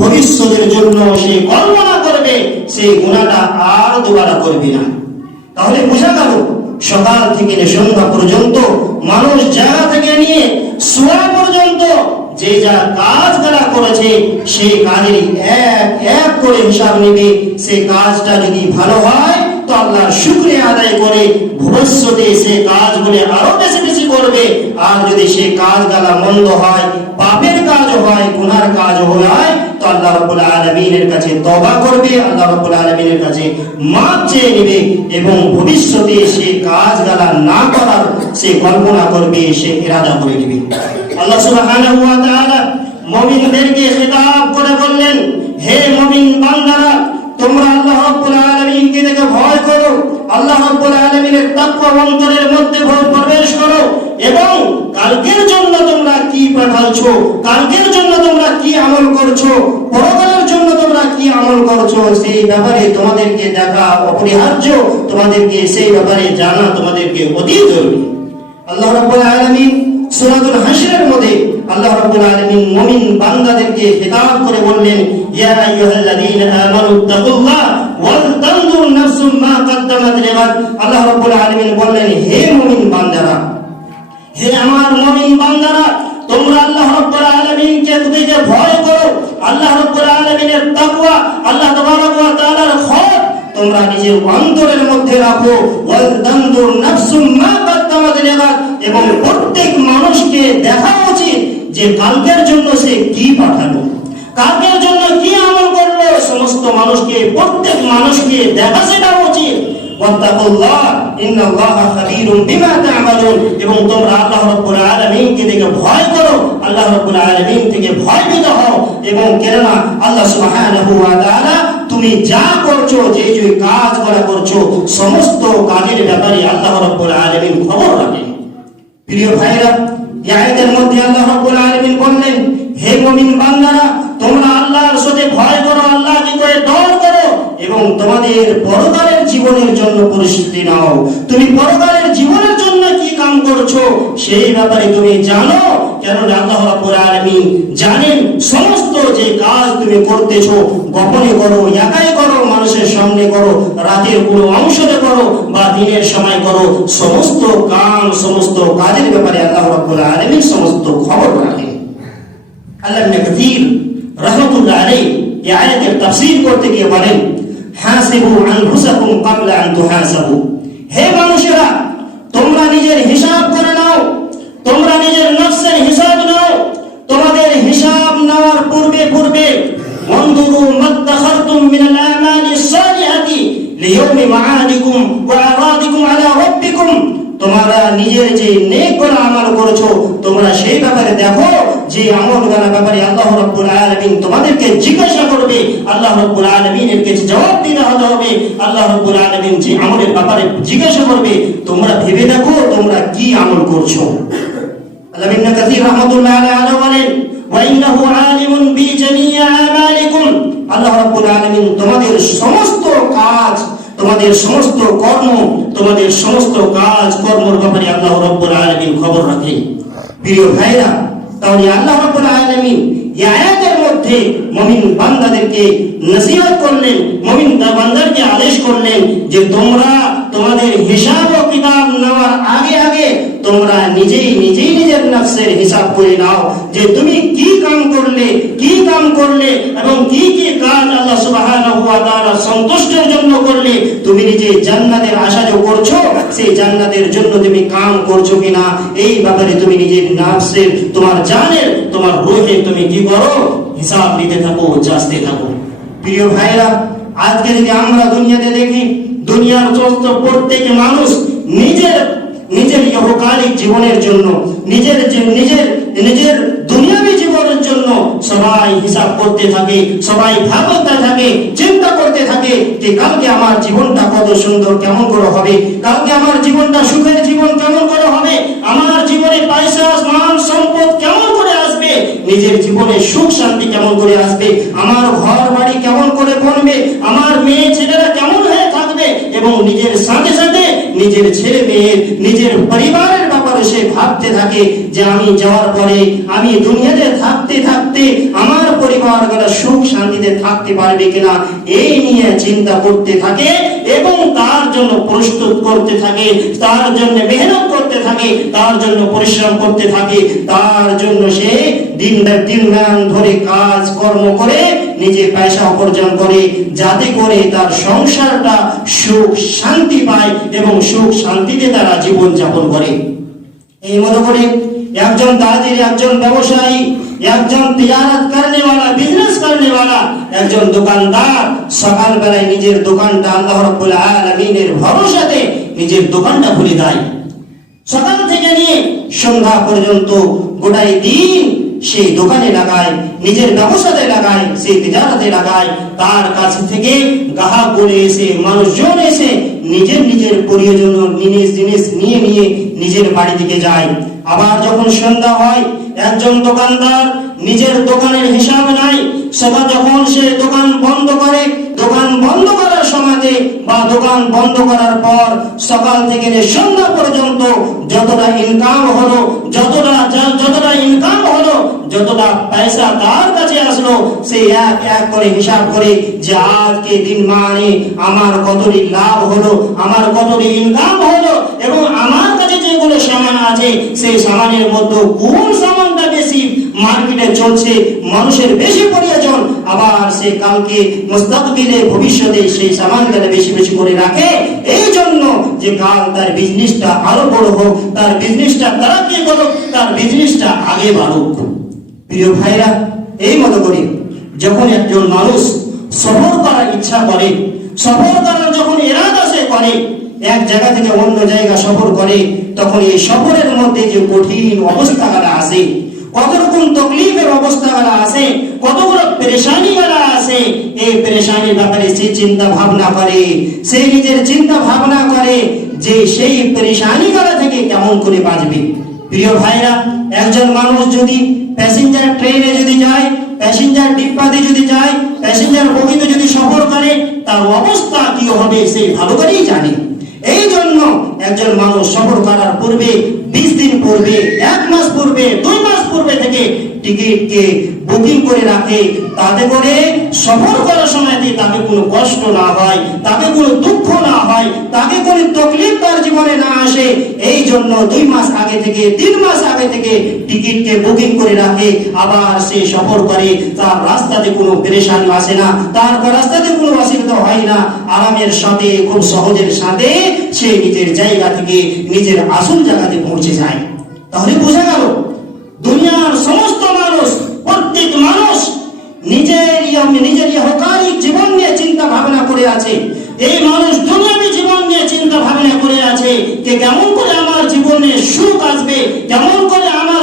ভবিষ্যতের জন্য সে কল্পনা করবে, সেই গুনাহটা আর দুবারা করবে না। তাহলে বোঝা গেল সকাল থেকে সন্ধ্যা পর্যন্ত মানুষ জায়গা থেকে নিয়ে শোয়া পর্যন্ত যে যা কাজগুলা করেছে সেই কাজের এক এক করে হিসাব নেবে। সেই কাজটা যদি ভালো হয় তো আল্লাহর শুকরিয়া আদায় করে ভবিষ্যতে সে কাজগুলো আরো বেশি বেশি করবে। আর যদি সে কাজগুলা মন্দ হয়, পাপের কাজ হয়, গুনার কাজ হয়, তো আল্লাহ রাব্বুল আলামিনের কাছে তওবা করবে, আল্লাহ রাব্বুল আলামিনের কাছে মাফ চেয়ে নেবে এবং ভবিষ্যতে সে কাজগুলা না করার সে কল্পনা করবে, সে ইরাদা করে নেবে। আল্লাহ সুবহানাহু ওয়া তাআলা মুমিনদেরকে খেতাব করে বললেন, হে মুমিন বান্দারা, তোমরা আল্লাহ রাব্বুল আলামিনকে দেখে ভয় করো, আল্লাহ রাব্বুল আলামিনের তাকওয়া অন্তরের মধ্যে প্রবেশ করো এবং কালকের জন্য তোমরা কি পাঠাচ্ছো, কালকের জন্য তোমরা কি আমল করছো, পরকালের জন্য তোমরা কি আমল করছো, সেই ব্যাপারে তোমাদেরকে দেখা অপরিহার্য, তোমাদেরকে সেই ব্যাপারে জানা তোমাদেরকে অতি জরুরি। আল্লাহ রাব্বুল আলামিন সূরাতুল হাশরের মধ্যে আল্লাহ রাব্বুল আলামিন মুমিন বান্দাদেরকে খেতাব করে বললেন, ইয়া আইয়ুহাল্লাযীনা আমানু তাকুল্লাহ ওয়াল তানজুর নাফসুম মা কদ্দামাত লিগাদ। আল্লাহ রাব্বুল আলামিন বললেন, হে মুমিন বান্দারা, হে আমার মুমিন বান্দারা, তোমরা আল্লাহ রাব্বুল আলামিনকে দেখে ভয় করো, আল্লাহ রাব্বুল আলামিনের তাকওয়া, আল্লাহ তাবারক ওয়া তাআলার খৌফ তোমরা নিজের অন্তরের মধ্যে রাখো। ওয়াল তানজুর নাফসুম মা কদ্দামাত লিগাদ, এবং প্রত্যেক মানুষকে দেখা উচিত যে কালকের জন্য সে কি পাঠালো, কালকের জন্য কি আমল করলো, সমস্ত মানুষকে, প্রত্যেক মানুষকে দেখা সেটা উচিত। ওয়াত্তাকুল্লাহ ইন্নাল্লাহা খাবীরুম বিমা তা'মালুন, এবং তোমরা আল্লাহ রাব্বুল আলামিনকে দেখে ভয় করো, আল্লাহ রাব্বুল আলামিন থেকে ভয়ভীত হও। এবং কেননা আল্লাহ সুবহানাহু ওয়া তাআলা তুমি যা করছো, যে যে কাজ করা করছো, সমস্ত কাজের ব্যাপারে আল্লাহ রাব্বুল আলামিন খবর রাখেন। প্রিয় ভাইরা, এই আয়াতের মধ্যে আল্লাহ রাব্বুল আলামিন বললেন, হে মুমিন বান্দারা, তোমরা আল্লাহর সাথে ভয় করো, আল্লাহকে করে ডর করো এবং তোমাদের পরকালের জীবনের জন্য প্রস্তুতি নাও। তুমি পরকালের জীবনের জন্য কি কাম করছো সেই ব্যাপারে তুমি জানো, কেননা আল্লাহ রাব্বুল আলামিন জানেন সমস্ত যে কাজ তুমি করতেছো, গোপনে করো, একাই করো, মানুষের সামনে করো, রাতের কোনো অংশে করো বা দিনের সময় করো, সমস্ত কাম, সমস্ত কাজের ব্যাপারে আল্লাহ রাব্বুল আলামিন সমস্ত খবর রাখেন। আল্লাহ ইবনে কাসীর রাহমাতুল্লাহ আলাইহি এই আয়াতের তাফসীর করতে গিয়ে বলেন, হাসিবু আনফুসাকুম ক্বাবলা আন তুহাসাবু। হে মানুষেরা, তোমরা নিজের হিসাব করে নাও, তোমরা নিজের নফসের হিসাব নাও। তোমাদের হিসাব নেওয়ার পূর্বে পূর্বে ওয়ানদুরু মাত্তাখারতুম মিনাল আমালিস সালিহাতি লিয়াউমি মাআদিকুম ওয়া আরাদিকুম আলা রাব্বিকুম। তোমরা নিজের যে নেক করা আমল করেছো, তোমরা সেই ব্যাপারে দেখো যে আমলগুলোর ব্যাপারে আল্লাহ রাব্বুল আলামিন তোমাদেরকে জিজ্ঞাসা করবে, আল্লাহ রাব্বুল আলামিনের কাছে জবাব দিতে হবে। আল্লাহ রাব্বুল আলামিন যে আমলের ব্যাপারে জিজ্ঞাসা করবে, তোমরা ভেবে দেখো তোমরা কি আমল করছো। আল্লাহ ইবনে কাসীর রাহমাতুল্লাহ আলাইহি বলেন, ওয়া ইন্নাহু আলিমুন বিজামিই আমালিকুম। আল্লাহ রাব্বুল আলামিন তোমাদের সমস্ত কাজ, তোমাদের সমস্ত কর্ম, তোমাদের সমস্ত কাজ কর্মের ব্যাপারে আল্লাহ রাব্বুল আলামিন খবর রাখেন। প্রিয় ভাইরা, তাহলে আল্লাহ রাব্বুল আলামিন এই আয়াতের মধ্যে মুমিন বান্দাদেরকে নসিহত করলেন, মুমিন বান্দাদেরকে আদেশ করলেন যে তোমরা তোমাদের হিসাব ও কিতাব নেওয়ার আগে আগে তোমরা নিজেই নিজের নফসের হিসাব করে নাও যে তুমি কি কাম করলে, কি কাম করলে এবং কি কি কাজ আল্লাহ সুবহানাহু ওয়া তাআলা সন্তুষ্টির জন্য করলে। তুমি নিজে জান্নাতের আশা যে করছো, সেই জান্নাতের জন্য তুমি কাম করছো কিনা, এই ব্যাপারে তুমি নিজের নফসের, তোমার জানের, তোমার রূহে তুমি কি করো, হিসাব নিতে থাকো, যাচতে থাকো। প্রিয় ভাইরা, আজকে যদি আমরা দুনিয়াতে দেখি, দুনিয়ার সমস্ত প্রত্যেক মানুষ নিজের ইহকালিক জীবনের জন্য, নিজের দুনিয়াবী জীবনের জন্য সবাই হিসাব করতে থাকে, সবাই ভাবতে থাকে, চিন্তা করতে থাকে যে কালকে আমার জীবনটা কত সুন্দর, কেমন করে হবে, কালকে আমার জীবনটা সুখের জীবন কেমন করে হবে, আমার জীবনে পয়সা, মান, সম্পদ কেমন করে আসবে, নিজের জীবনে সুখ শান্তি কেমন করে আসবে, আমার ঘর বাড়ি কেমন করে বনবে, আমার মেয়ে ছেলেরা কেমন হয়ে থাকবে, এবং নিজের সাথে সাথে নিজের ছেলে মেয়ের, নিজের পরিবারের ব্যাপারে ভাবতে থাকে যে আমি যাওয়ার পরে, আমি দুনিয়াতে থাকতে থাকতে আমার পরিবার পরিবারগুলো সুখ শান্তিতে থাকতে পারবে কিনা এই নিয়ে চিন্তা করতে থাকে এবং তার জন্য প্রস্তুত করতে থাকে, তার জন্য মেহনত করতে থাকে, তার জন্য পরিশ্রম করতে থাকে, তার জন্য সে দিন ধরে কাজ কর্ম করে নিজে পয়সা উপার্জন করে, যাতে করে তার সংসারটা সুখ শান্তি পায় এবং সুখ শান্তিতে তারা জীবন যাপন করে। এই মতো করে একজন তাজির, একজন ব্যবসায়ী, একজন তিজারত করনেওয়ালা, বিজনেস করনেওয়ালা, একজন দোকানদার সকাল বেলায় নিজের দোকানটা আল্লাহ রাব্বুল আলামিনের ভরসাতে নিজের দোকানটা খুলে দেয়। সকাল থেকে নিয়ে সন্ধ্যা পর্যন্ত গোটাই দিন সেই দোকানে লাগায়, নিজের ব্যবসাতে লাগায়, সেই তিজারতে লাগায়। তার কাছ থেকে গ্রাহক বলে এসে, মানুষজন এসে নিজের নিজের প্রয়োজন জিনিস নিয়ে নিয়ে নিজের বাড়ি দিকে যায়। আবার যখন সন্ধ্যা হয়, একজন দোকানদার নিজের দোকানের হিসাব নাই, সেটা যখন সে দোকান বন্ধ করে, দোকান বন্ধ করার সময়তে বা দোকান বন্ধ করার পর সকাল থেকে সন্ধ্যা পর্যন্ত যতটা ইনকাম হলো, যতটা ইনকাম হলো, যতটা পয়সা তার কাছে আসলো, সে এক এক করে হিসাব করে যে আজকে দিন মানে আমার কতটি লাভ হলো, আমার কতটি ইনকাম হলো, এবং আমার কাছে যেগুলো সামান আছে সেই সামানের মধ্যে কোন সামানটা বেশি মার্কেটে চলছে, মানুষের বেশি প্রয়োজন, আবার সে কালকে মুস্তাকবিলে ভবিষ্যতে সেই সামানগুলো বেশি বেশি করে রাখে, এই জন্য যে কাল তার বিজনেসটা আরো বড় হোক, তার বিজনেসটা তারাক্কি করুক, তার বিজনেসটা আগে বাড়ুক। প্রিয় ভাইরা, এই মতো করে যখন একজন মানুষ সফর করার ইচ্ছা করে, সফর করার যখন ইরাদা সে করে, এক জায়গা থেকে অন্য জায়গা সফর করে, তখন এই সফরের মধ্যে যে কঠিন অবস্থাগুলো আসে, কত রকম তকলিফের অবস্থাগুলো আসে, কতগুলো পেরেশানিগুলো আসে, এই পেরেশানির ব্যাপারে সে চিন্তা ভাবনা করে, সে নিজের চিন্তা ভাবনা করে যে সেই পেরেশানিগুলো থেকে কেমন করে বাঁচবে। প্রিয় ভাইরা, একজন মানুষ যদি প্যাসেঞ্জার ট্রেনে যদি যায়, প্যাসেঞ্জার ডিব্বাতে যদি যায়, প্যাসেঞ্জার বগিতে যদি সফর করে, তার অবস্থা কি হবে সে ভালো করেই জানে। এই জন্য একজন মানুষ সফর করার পূর্বে 20 দিন পূর্বে, 1 মাস পূর্বে, 2 মাস পূর্বে থেকে টিকিটকে বুকিং করে রাখে, তাতে করে সফর করার সময়তে তাকে কোনো কষ্ট না হয়, তাকে কোনো দুঃখ না হয়, তাকে কোনো তকলিফ তার জীবনে না আসে। এই জন্য 2 মাস আগে থেকে, 3 মাস আগে থেকে টিকিটকে বুকিং করে রাখে। আবার সে সফর করে, তার রাস্তাতে কোনো পেরেশানি আসে না, তার রাস্তাতে কোনো অসুবিধা হয় না, আরামের সাথে, খুব সহজের সাথে সে নিজের জায়গা থেকে নিজের আসল জায়গাতে পৌঁছে যায়। তাহলে বোঝা গেল, দুনিয়ার সমস্ত মানুষ, প্রত্যেক মানুষ নিজের ইহকালিক জীবন নিয়ে চিন্তা ভাবনা করে আছে। এই মানুষ দুনিয়াবী জীবন নিয়ে চিন্তা ভাবনা করে আছে যে কেমন করে আমার জীবনে সুখ আসবে, কেমন করে আমার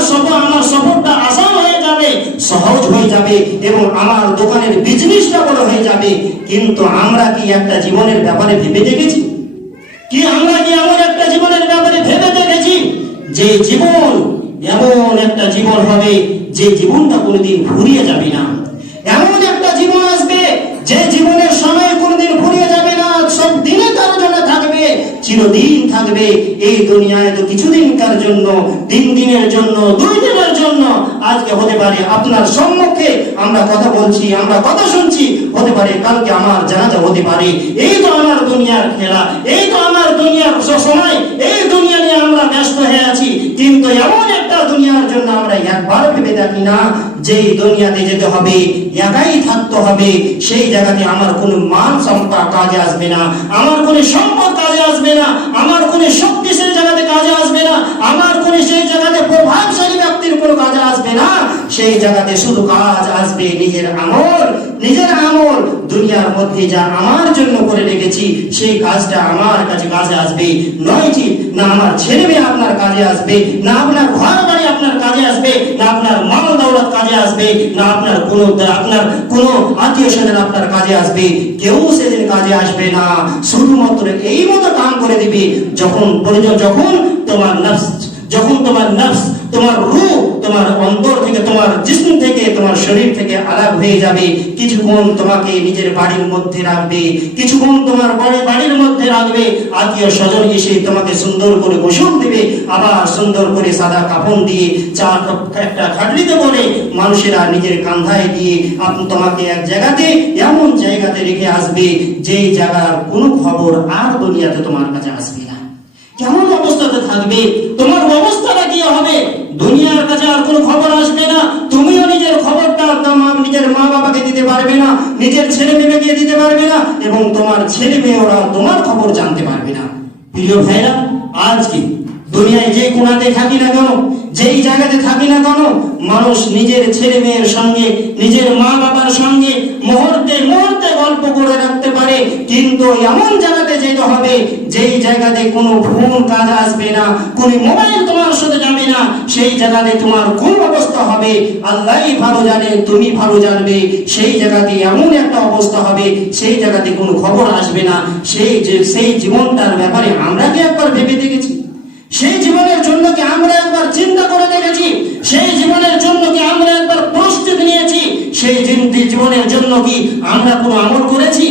সফরটা আসান হয়ে যাবে, সহজ হয়ে যাবে, এবং আমার দোকানের বিজনেসটা বড় হয়ে যাবে। কিন্তু আমরা কি একটা জীবনের ব্যাপারে ভেবে দেখেছি? কি আমরা কি এমন একটা জীবনের ব্যাপারে ভেবে দেখেছি যে জীবন এমন একটা জীবন হবে যে জীবনটা কোনোদিন ফুরিয়ে যাবে না? এমন একটা জীবন আসবে যে জীবনের সময় কোনোদিন ফুরিয়ে যাবে না, সব দিনে তার জন্য থাকবে, চিরদিন থাকবে। এই দুনিয়ায় তো কিছুদিনকার জন্য, 3 দিনের জন্য, 2 দিনের জন্য। আজকে হতে পারে আপনার সম্মুখে আমরা কথা বলছি, আমরা কথা শুনছি, হতে পারে কালকে আমার জানাজা হতে পারে। এই তো আমার দুনিয়ার খেলা, এই তো আমার দুনিয়ার সময়, এই দুনিয়া নিয়ে আমরা ব্যস্ত হয়ে আছি। কিন্তু এমন একটা দুনিয়ার জন্য আমরা একবার ভেবে দেখি না যে দুনিয়াতে যেতে হবে, একাই থাকতে হবে। সেই জায়গাতে আমার কোনো মান সম্পদ কাজে আসবে না, আমার কোনো সম্পদ কাজে আসবে না, আমার কোনো শক্তিশালী জায়গাতে কাজে আসবে না, আমার কোনো সেই জায়গাতে প্রভাবশালী ব্যক্তির কোনো কাজে আসবে না। সেই জায়গাতে শুধু কাজ আসবে নিজের আমল, নিজের আমল। দুনিয়ার মধ্যে যা আমার জন্য করে রেখেছি সেই কাজটা আমার কাছে কাজে আসবে, নয় ঠিক না আমার ছেলে মেয়ে আপনার কাজে আসবে, না আপনার ঘর বাড়ি আপনার কাজে আসবে, না আপনার মাল দৌলত কাজে আসবে, না আপনার কোনো আত্মীয় স্বজন আপনার কাজে আসবে। কেউ সেদিন কাজে আসবে না। শুধুমাত্র এই মতো কাম করে দিবে যখন তোমার নফস, তোমার রূহ তোমার অন্তর থেকে, তোমার জিস্ম থেকে, তোমার শরীর থেকে আলাদা হয়ে যাবে। কিছুক্ষণ তোমাকে নিজের বাড়ির মধ্যে রাখবে, কিছুক্ষণ তোমার বাড়ির মধ্যে রাখবে, আত্মীয় স্বজন এসে তোমাকে সুন্দর করে গোসল দিবে, আবার সুন্দর করে সাদা কাপড় দিয়ে একটা খাটলিতে করে মানুষেরা নিজের কাঁধায় দিয়ে তোমাকে এক জায়গাতে, এমন জায়গাতে রেখে আসবে যেই জায়গার কোনো খবর আর দুনিয়াতে তোমার কাছে আসবে না। কেমন অবস্থাতে থাকবে? তোমার অবস্থাটা কি হবে? দুনিয়ার কাছে আর কোনো খবর আসবে না, তুমিও নিজের খবরটা নিজের মা বাবাকে দিতে পারবে না, নিজের ছেলে মেয়েকে দিতে পারবে না, এবং তোমার ছেলে মেয়েরা তোমার খবর জানতে পারবে না। প্রিয় ভাইরা, আজকে দুনিয়ায় যে কোণাতে থাকি না কেন, যেই জায়গাতে থাকি না কেন, মানুষ নিজের ছেলে মেয়ের সঙ্গে, নিজের মা বাবার সঙ্গে মুহূর্তে মুহূর্তে গল্প করে রাখতে পারে, কিন্তু এমন জায়গাতে যেতে হবে যেই জায়গাতে কোনো ফোন কাজ আসবে না, কোনো মোবাইল তোমার সাথে যাবে না। সেই জায়গাতে তোমার কোন অবস্থা হবে আল্লাহই ভালো জানে, তুমি ভালো জানবে। সেই জায়গাতে এমন একটা অবস্থা হবে, সেই জায়গাতে কোনো খবর আসবে না। সেই জীবনটার ব্যাপারে আমরা কি একবার ভেবে দেখেছি? সেই জীবনের জন্য কি আমরা একবার চিন্তা করে দেখেছি? সেই জীবনের জন্য কি আমরা একবার প্রস্তুতি নিয়েছি? সেই জীবনের জন্য কি আমরা কোনো আমল করেছি?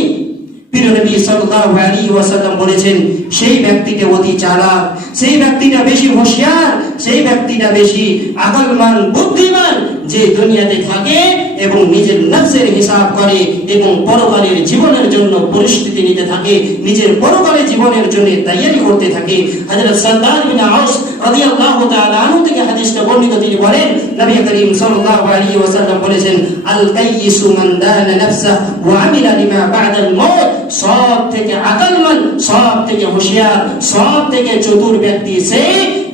প্রিয় নবী সাল্লাল্লাহু আলাইহি ওয়াসাল্লাম বলেছেন, সেই ব্যক্তিটা অতি চালাক, সেই ব্যক্তিটা বেশি হুঁশিয়ার, সেই ব্যক্তিটা বেশি আকলমান, বুদ্ধিমান, যে দুনিয়াতে থাকে এবং নিজের নফসের হিসাব করে এবং পরকালের জীবনের জন্য পরিস্থিতি নিতে থাকে, নিজের পরকালের জীবনের জন্য তৈরি করতে থাকে। হযরত সাদ্দাদ বিন আওস রাদিয়াল্লাহু তাআলা আনহু থেকে হাদিসটা বর্ণিত, তিনি বলেন, নবী করিম সাল্লাল্লাহু আলাইহি ওয়াসাল্লাম বলেছেন, আল কাইয়িসু মান দানা নাফসাহু ওয়া আমিলা লিমা বা'দাল মাউত। সব থেকে আকলমান, সব থেকে হুঁশিয়ার, সব থেকে চতুর ব্যক্তি সে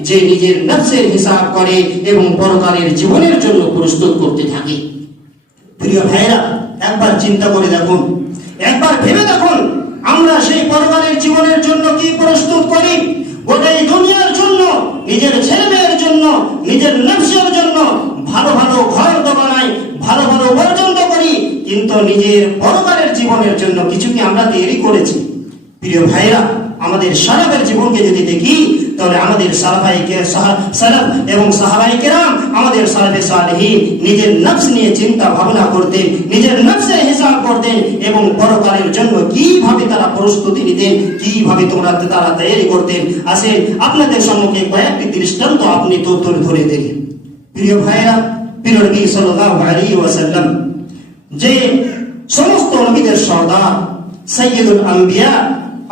যে নিজের নফসের হিসাব করে এবং পরকালের জীবনের জন্য প্রস্তুত করতে থাকে। প্রিয় ভাইরা, একবার চিন্তা করে দেখুন, একবার ভেবে দেখুন, আমরা সেই পরকালের জীবনের জন্য কি প্রস্তুত করি? গোটাই দুনিয়ার জন্য, নিজের ছেলে মেয়ের জন্য, নিজের নফসের জন্য ভালো ভালো ঘর বানাই, ভালো ভালো উপার্জন করি, কিন্তু নিজের পরকালের জীবনের জন্য কিছু কি আমরা তৈরি করেছি? প্রিয় ভাইরা, আমাদের সালাফের জীবনকে যদি দেখি, তাহলে আমাদের সালাফ এবং সাহাবায়ে কেরাম, আমাদের সালাফে সালেহীন নিজের নফস নিয়ে চিন্তা ভাবনা করতেন, নিজের নফসের হিসাব করতেন এবং পরকালের জন্য কিভাবে তারা প্রস্তুতি নিতেন, কিভাবে তারা তৈরি করতেন। আসেন আপনাদের সম্মুখে কয়েকটি দৃষ্টান্ত আপনি ধরে দেন। প্রিয় ভাইরা, প্রিয় নবী সাল্লাল্লাহু আলাইহি ওয়াসাল্লাম যে সমস্ত নবীদের সর্দার, সাইয়্যিদুল আম্বিয়া,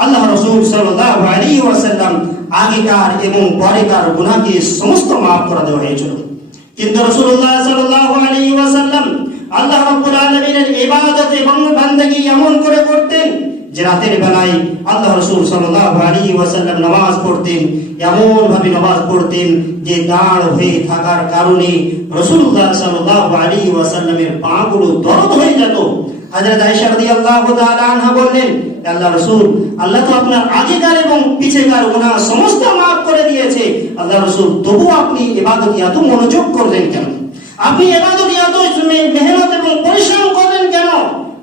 আল্লাহ রাসূল সাল্লাল্লাহু আলাইহি ওয়াসাল্লাম আগেকার এবং পরেকার গুনাহকে সমস্ত মাফ করে দেওয়া হয়েছিল, কিন্তু রাসূলুল্লাহ সাল্লাল্লাহু আলাইহি ওয়াসাল্লাম আল্লাহ রাব্বুল আলামিনের ইবাদত এবং বান্দাগি এমন করে করতেন যে রাতের বেলায় আল্লাহ রাসূল সাল্লাল্লাহু আলাইহি ওয়াসাল্লাম নামাজ পড়তেন, এমন ভাবে নামাজ পড়তেন যে দাঁড় হয়ে থাকার কারণে রাসূলুল্লাহ সাল্লাল্লাহু আলাইহি ওয়াসাল্লামের পাগুলো দরদ হয়ে যেত। হযরত আয়েশা রাদিয়াল্লাহু তাআলা আনহা বললেন, আল্লাহ রাসূল, আল্লাহ তো আপনার আগেকার এবং পিছেকার গুনাহ সমস্ত মাফ করে দিয়েছে, আল্লাহ রাসূল তবু আপনি ইবাদতে এত মনোযোগ করলেন কেন? আপনি ইবাদতে এত মেহনত এবং পরিশ্রম করলেন কেন?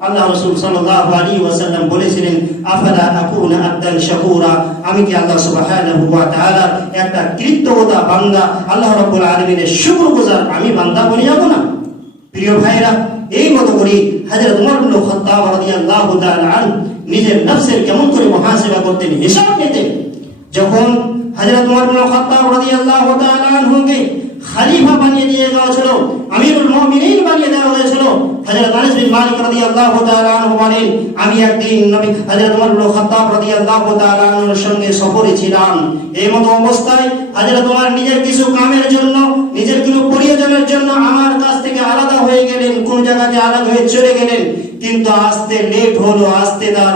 আল্লাহ রাসূল সাল্লাল্লাহু আলাইহি ওয়াসাল্লাম বলেছিলেন, আফালা আকুনা আবদান শাকুরা, আমি কি আল্লাহ সুবহানাহু ওয়া তাআলা একটা কৃতজ্ঞতা বান্দা, আল্লাহ রাব্বুল আলামিনের শুকরগুজার আমি বান্দা বনে যাব না? প্রিয় ভাইরা, এই মতো করে হযরত ওমর ইবনে খাত্তাব রাদিয়াল্লাহু তাআলা আনহু নিজের নফসের কেমন করে মুহাসাবা করতেন, হিসাব নিতেন। যখন হযরত ওমর ইবনে খাত্তাব রাদিয়াল্লাহু তাআলা আনহুকে খলিফা বানিয়ে দিয়ে দেওয়া ছিল, আমিরুল মুমিনিন বানিয়ে দেওয়া হয়েছিল, হযরত আনাস বিন মালিক রাদিয়াল্লাহু তাআলা আনহু বলেন, আমি একদিন নবী হযরত ওমর ইবনে খাত্তাব রাদিয়াল্লাহু তাআলা আনহুর সঙ্গে সফরে ছিলাম। এই মতো অবস্থায় হযরত ওমর নিজের কিছু কামের জন্য, নিজের কিছু প্রয়োজনের জন্য আমার কাছ থেকে আলাদা হয়ে গেলেন, কোন জায়গাতে আলাদা হয়ে চলে গেলেন, কিন্তু আসতে লেট হলো, আসতে তার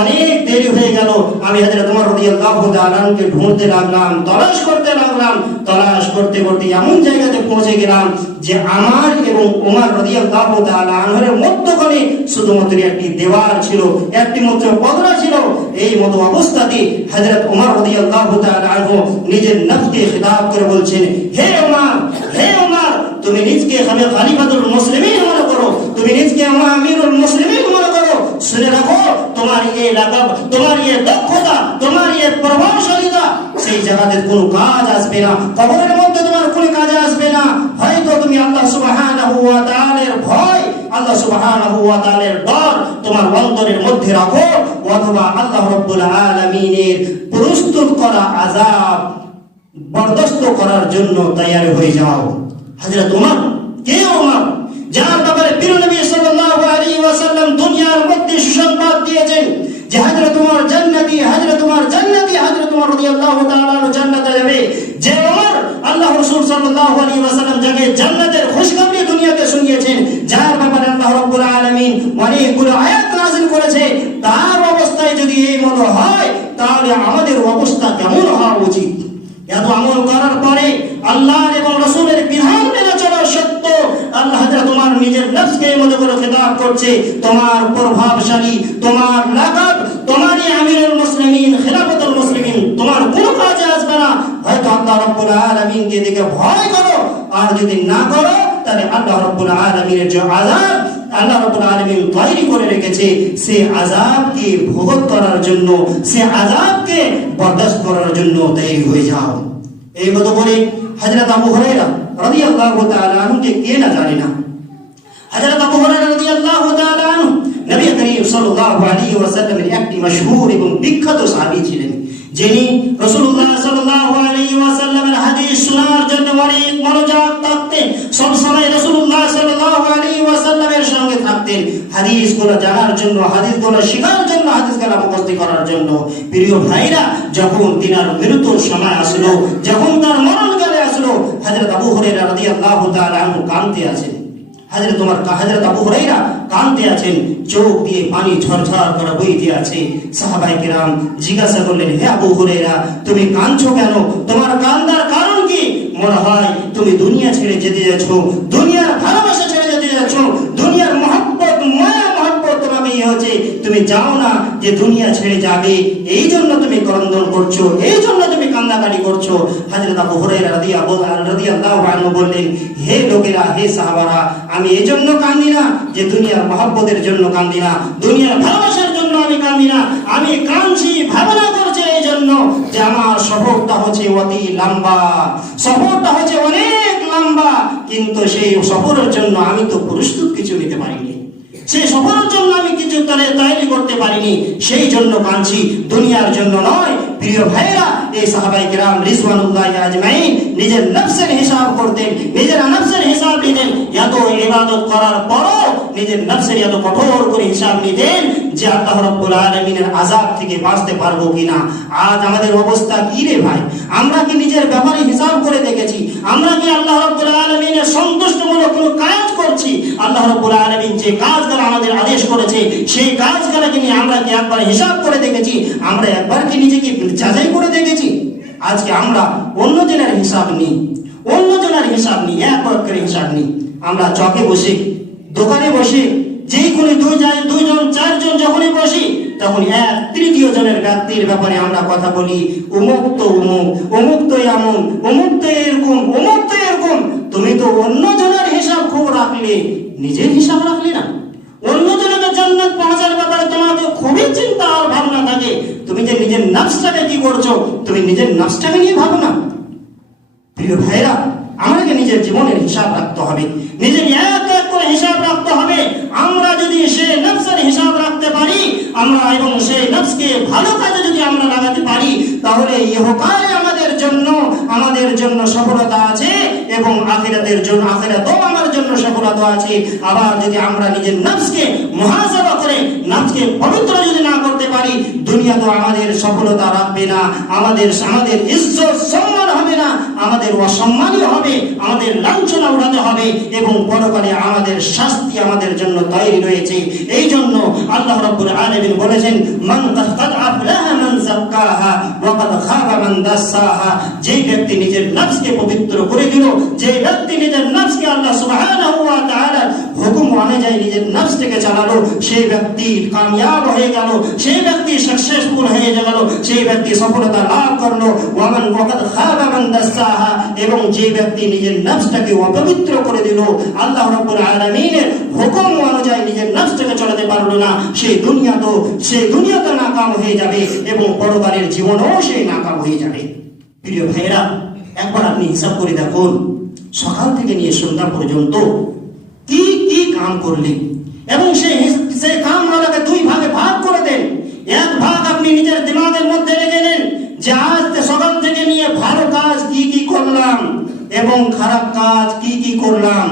অনেক দেরি হয়ে গেল। আমি হযরত ওমর রাদিয়াল্লাহু তাআলা আনহুকে ঢুঁড়তে লাগলাম, তলাশ করতে লাগলাম, তলাশ করতে করতে এমন জায়গাতে পৌঁছে গেলাম যে আমার এবং ওমর রাদিয়াল্লাহু তাআলা আনহুর মধ্যখানে শুধুমাত্র একটি দেওয়াল ছিল, একটি মাত্র পর্দা ছিল। এই মতো অবস্থাতে হযরত ওমর রাদিয়াল্লাহু তাআলা আনহু নিজের নফসকে খিতাব করে বলছেন, হে ওমর, হে ওমর, তুমি নিজকে খলিফাতুল মুসলিমিন মনে করো, তুমি নিজকে আমিরুল মুসলিমিন মনে করো, শুনে রাখো, তোমার এই লাগাব, তোমার এই দক্ষতা, তোমার এই প্রভাবশালীতা সেই জায়গাতে কোনো কাজ আসবে না, কবরের মধ্যে তোমার কোনো কাজে আসবে না। হয়তো তুমি আল্লাহ সুবহানাহু ওয়া তাআলার ভয়, আল্লাহ সুবহানাহু ওয়া তাআলার ডর তোমার অন্তরের মধ্যে রাখো, অথবা আল্লাহ রাব্বুল আলামিনের প্রস্তুত করা আযাব বরদাস্ত করার জন্য তৈরি হয়ে যাও। হযরত ওমর, কে ওমর? যার ব্যাপারে প্রিয় নবী সাল্লাল্লাহু আলাইহি ওয়াসাল্লাম দুনিয়ার মধ্যে সুসংবাদ দিয়েছেন যে হযরত ওমর জান্নাতি, হযরত ওমর জান্নাতি, হযরত ওমর রাদিয়াল্লাহু তাআলা আনহু জান্নাতে যাবে। যে ওমর আল্লাহ রাসূল সাল্লাল্লাহু আলাইহি ওয়াসাল্লাম যাকে জান্নাতের খুশখবরি দুনিয়াতে শুনিয়েছেন, যার ব্যাপারে আল্লাহ রাব্বুল আলামিন অনেকগুলো আয়াত নাযিল করেছে, তার অবস্থায় যদি এই মত হয় তাহলে আমাদের অবস্থা কেমন হওয়া উচিত? এত আমল করার পরে আল্লাহর এবং রাসূলের বিধান মেনে চলা সত্য আল্লাহ তোমার নিজের নফসকে মনে করে খেতাব করছে, তোমার প্রভাবশালী, তোমার লাগাব, তোমারই আমিরুল মুসলিমিন, খেলাফতুল মুসলিমিন তোমার কোনো কাজে আসবে না। হয়তো আল্লাহ রাব্বুল আলামিনকে দেখে ভয় করো, আর যদি না করো তাহলে আল্লাহ রাব্বুল আলামিনের যে আযাব আল্লাহ রাব্বুল আলামিন তৈরি করে রেখেছে, সেই আযাবকে ভোগ করার জন্য, সেই আযাবকে বরদাস্ত করার জন্য তৈরি হয়ে যাও। এই মতো করে হযরত আবু হুরায়রা রাদিয়াল্লাহু তাআলা আনহুকে কে না জানে না? হযরত আবু হুরায়রা রাদিয়াল্লাহু তাআলা আনহু নবী করিম সাল্লাল্লাহু আলাইহি ওয়াসাল্লামের একটি মশহুর এবং বিখ্যাত সাহাবী ছিলেন, যিনি রাসূলুল্লাহ সাল্লাল্লাহু আলাইহি ওয়াসাল্লামের হাদিস শোনার জন্য অনেক মনোযোগ থাকতেন, সব সময় রাসূলুল্লাহ সাল্লাল্লাহু আলাইহি ওয়াসাল্লামের সঙ্গে থাকতেন, হাদিসগুলো জানার জন্য, হাদিসগুলো শেখার জন্য, হাদিসগুলো মুখস্থ করার জন্য। প্রিয় ভাইরা, যখন তিনার মৃত্যুর সময় আসলো, যখন তার মরণকালে আসলো, হযরত আবু হুরায়রা রাদিয়াল্লাহু তাআলা আনহু কাঁদতে আছেন। হযরত আবু হুরায়রা কাঁদতে আছেন, চোখ দিয়ে পানি ঝরঝর করে বইতে আছে। সাহাবায়ে কেরাম জিজ্ঞাসা করলেন, হে আবু হুরায়রা, তুমি কাঁদছো কেন? তোমার কান্দার কারণ কি? মনে হয় তুমি দুনিয়া ছেড়ে যেতে যাচ্ছ, দুনিয়ার ভালোবাসা ছেড়ে যেতে যাচ্ছ, দুনিয়ার মহব্বত, মায়া মহব্বত তোমাকে হচ্ছে, তুমি যাও না যে দুনিয়া ছেড়ে যাবে, এই জন্য তুমি ক্রন্দন করছো, এই জন্য তুমি কান্নাকাটি করছো। হযরত আবু হুরায়রা রাদিয়াল্লাহু আনহু বললেন, হে লোকেরা, হে সাহাবারা, আমি এই জন্য কাঁদি না যে দুনিয়ার মহব্বতের জন্য কাঁদি না, দুনিয়ার ভালোবাসার জন্য আমি কাঁদি না, আমি কাঁদছি, ভাবনা করছি এই জন্য যে আমার সফরটা হচ্ছে অতি লম্বা, সফরটা হচ্ছে অনেক লম্বা, কিন্তু সেই সফরের জন্য আমি তো প্রস্তুত কিছু নিতে পারিনি, সেই সফরের জন্য আমি কিছু তৈরি করতে পারিনি, সেই জন্য কাঁদছি, দুনিয়ার জন্য নয়। প্রিয় ভাইরা, এই সাহাবায়ে কেরাম রিজওয়ানুল্লাহি আজমাইন নিজের নফসের হিসাব করতেন, নিজের নফসের হিসাব নিতেন, এত ইবাদত করার পরও নিজের নফসের এত কঠোর করে হিসাব নিতেন যে আল্লাহ রাব্বুল আলামিনের আযাব থেকে বাঁচতে পারবো কিনা। আজ আমাদের অবস্থা কি রে ভাই? আমরা কি নিজের ব্যাপারে হিসাব করে দেখেছি? আমরা কি আল্লাহ রাব্বুল আলামিনের সন্তুষ্টমূলক কোনো কাজ করছি? আল্লাহ রাব্বুল আলামিন যে কাজগুলো আমাদের আদেশ করেছে, সেই কাজগুলোকে নিয়ে আমরা কি একবার হিসাব করে দেখেছি? আমরা একবার কি নিজেকে যাচাই করে দেখেছি? আজকে আমরা অন্যজনের হিসাব নিই, অন্যজনের হিসাব নিই, এক করে হিসাব নিই। আমরা চকে বসে, দোকানে বসে, যে কোনো দুইজন চারজন যখনই বসি, তখন এক তৃতীয় জনের ব্যক্তির ব্যাপারে আমরা কথা বলি, অমুক তো অমুক, অমুক তো এমন, অমুক তো এরকম, অমুক তো এরকম। তুমি তো অন্যজনের হিসাব খুব রাখলে, নিজের হিসাব রাখলে না। অন্যজনকে জান্নাত পৌঁছার ব্যাপারে তোমাকে খুবই চিন্তা আর ভাবনা থাকে, তুমি যে নিজের নফসটাকে কি করছো, তুমি নিজের নফসটাকে নিয়ে ভাবো না। প্রিয় ভাইরা, আমাকে নিজের জীবনের হিসাব রাখতে হবে, নিজের এক এক করে হিসাব রাখতে হবে। আমরা যদি সেই নফসের হিসাব রাখতে পারি, আমরা এবং সেই নফসকে ভালো কাজে যদি আমরা লাগাতে পারি, তাহলে ইহকালে আমাদের জন্য সফলতা আছে এবং আখিরাতের জন্য, আখিরাতেও আমার জন্য সফলতা আছে। আবার যদি আমরা নিজের নফসকে মুহাসাবা করে নফসকে পবিত্র যদি না করতে পারি, দুনিয়া তো আমাদের সফলতা রাখবে না, আমাদের ইজ্জত সম্মান হবে না, আমাদের অসম্মানই হবে, আমাদের লাঞ্ছনা উঠাতে হবে এবং পরকালে আমাদের শাস্তি আমাদের জন্য তৈরি রয়েছে। এই জন্য আল্লাহ রাব্বুল আলামিন বলেছেন, মান কাদ আফলাহা মান যাক্কাহা ওয়া কাদ খাবা মান দাসসাহা। যে ব্যক্তি নিজের নফসকে পবিত্র করে দিল, যে ব্যক্তি নিজের নফসকে আল্লাহ সুবহানাহু ওয়া তাআলার হুকুম অনুযায়ী নিজের নফসকে চালালো, সেই ব্যক্তি কামিয়াব হয়ে গেল, সেই ব্যক্তি সাকসেসফুল হয়ে গেল, সেই ব্যক্তি সফলতা লাভ করলো। ওয়া মান কাদ খাবা মান দাসসাহা, এবং যে ব্যক্তি নিজের নফসটাকে অপবিত্র করে দিল, আল্লাহ রাব্বুল আলামিনের হুকুম অনুযায়ী নিজের নফসটাকে চলাতে পারলো না, সেই দুনিয়া তো নাকাম হয়ে যাবে এবং পরকালের জীবনও সেই নাকাম হয়ে যাবে। প্রিয় ভাইয়েরা, একবার আপনি হিসাব করে দেখুন, সকাল থেকে নিয়ে সন্ধ্যা পর্যন্ত কি কি কাম করলেন, এবং সেই কামগুলোকে দুই ভাগে ভাগ করে দেন। এক ভাগ আপনি নিজের দিমাগের মধ্যে রেখে নেন যে আজ সকাল থেকে নিয়ে ভালো কাজ কি কি করলাম এবং খারাপ কাজ কি কি করলাম,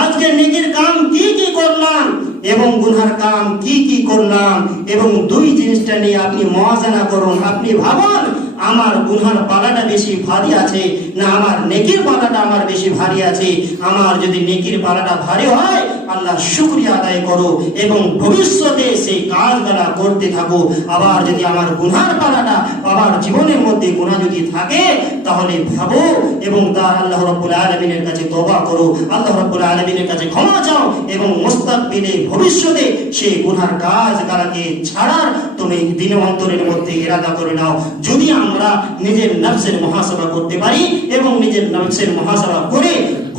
আজকে নেকির কাম কি কি করলাম এবং গুনার কাম কি কি করলাম, এবং দুই জিনিসটা নিয়ে আপনি মওয়াজানা করুন। আপনি ভাবুন, আমার গুনার পালাটা বেশি ভারী আছে না আমার নেকির পালাটা আমার বেশি ভারী আছে। আমার যদি নেকির পালাটা ভারী হয়, আল্লাহ শুকরিয়া আদায় করো এবং ভবিষ্যতে সেই কাজগুলা করতে থাকো। আবার যদি আমার গুনার পালাটা, আমার জীবনের মধ্যে গুনাহ যদি থাকে, তাহলে ভাবো এবং তার আল্লাহ রাব্বুল আলামিনের কাছে তওবা করো, আল্লাহ রাব্বুল আলামিনের কাছে ক্ষমা চাও এবং মুস্তাকবিলে ভবিষ্যতে সেই গুনার কাজগুলাকে ছাড়ার তুমি দিন অন্তরের মধ্যে ইরাদা করে নাও। যদি আমরা নিজের নফসের মুহাসাবা করতে পারি এবং নিজের নফসের মুহাসাবা করে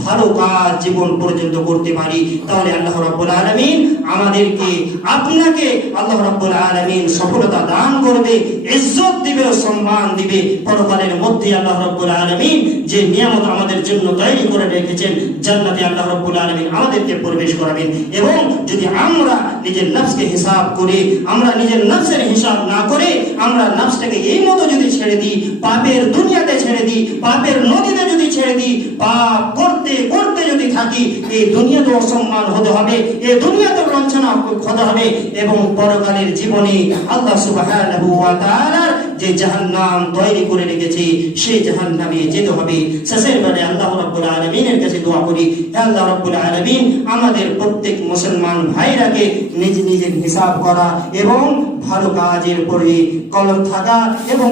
ভালো কাজ জীবন পর্যন্ত করতে পারি, তাহলে আল্লাহ রাব্বুল আলামিন আমাদেরকে, আপনাকে আল্লাহ রাব্বুল আলামিন সফলতা দান করবে, ইজ্জত দিবে, সম্মান দিবে। পরকালের মধ্যে আল্লাহ রাব্বুল আলামিন যে নিয়ামত আমাদের জন্য তৈরি করে রেখেছেন, জান্নাতে আল্লাহ রাব্বুল আলামিন আমাদেরকে প্রবেশ করাবেন। এবং যদি আমরা নিজের নফসকে হিসাব করে, আমরা নিজের নফসের হিসাব না করে আমরা নফসটাকে এই মতো যদি ছেড়ে দিই, পাপের দুনিয়াতে ছেড়ে দিই, পাপের নদীতে যদি ছেড়ে দিই, পাপ করতে করতে যদি থাকি, এই দুনিয়াতে অসম্মান হতে হবে, এই দুনিয়াতে লাঞ্ছনা হতে হবে এবং পরকালের জীবনে আল্লাহ সুবহানাহু ওয়া তাআলার যে জাহান্নাম তৈরি করে রেখেছে, সেই জাহান্নামে যেতে হবে। শেষের বেলায় আল্লাহ রাব্বুল আলামিনের কাছে দোয়া করি, হে আল্লাহ রাব্বুল আলামিন, আমাদের প্রত্যেক মুসলমান ভাইরাকে নিজের হিসাব করা এবং ভালো কাজের পরে কলম থাকা এবং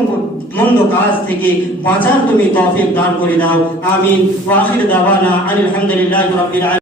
মন্দ কাজ থেকে বাঁচার তুমি তৌফিক দান করে দাও। আমিন। ওয়া আখির দাওয়ানা আলহামদুলিল্লাহি রাব্বিল আলামিন।